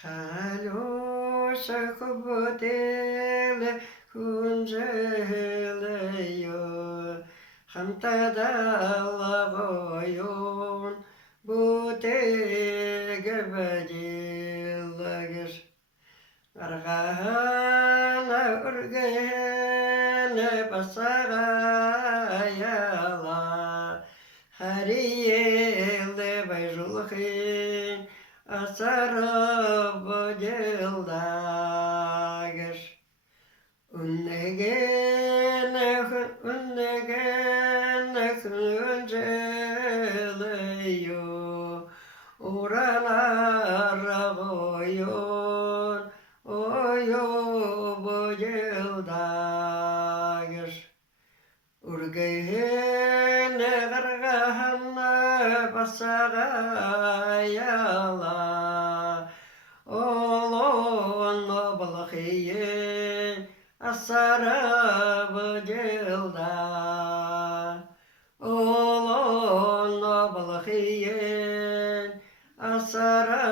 Халюша кубутele kunjeleyo Хамтадалавойон бутеге бадиллагеш Аргана ургene басараяла Хариелде байжулхин asarabodildagers unnegene kunjeleyo uranaragoyon oyo bodildagers urgehene gargahana basagayala Olon balakhiye asara bajilda Olon balakhiye asara